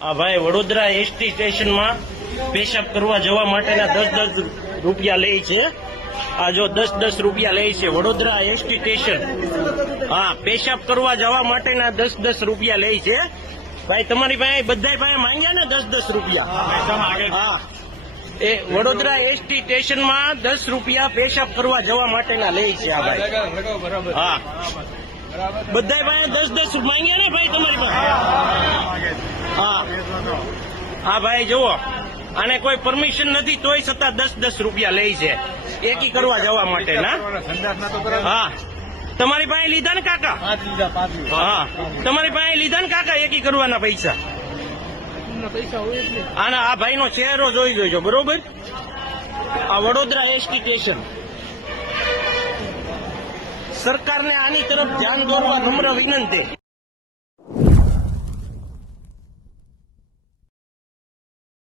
આ ભાઈ વડોદરા એસટી સ્ટેશનમાં પેશાબ કરવા જવા માટેના 10-10 રૂપિયા લે છે. આ જો 10-10 રૂપિયા લે છે વડોદરા એસટી સ્ટેશન. હા, પેશાબ કરવા જવા માટેના 10-10 રૂપિયા લે છે. ભાઈ તમારી પાસે બધા પાસે માંગ્યા ને 10-10 રૂપિયા? હા, એ વડોદરા એસટી સ્ટેશનમાં 10 રૂપિયા પેશાબ કરવા જવા માટેના લે છે આ ભાઈ. હા, બધા પાસે 10-10 માંગ્યા ને ભાઈ તમારી પાસે? હા હા ભાઈ જુઓ, આને કોઈ પરમિશન નથી તોય છતાં 10-10 રૂપિયા લે છે એકી કરવા જવા માટે ના. હા, તમારી પાસે લીધા ને કાકા? હા, તમારી પાસે લીધા ને કાકા એકી કરવાના પૈસા? આના આ ભાઈ નો ચહેરો જોઈ જોઈજો બરોબર. આ વડોદરા એસટી સ્ટેશન. સરકારને આની તરફ ધ્યાન દોરવા નમ્ર વિનંતી.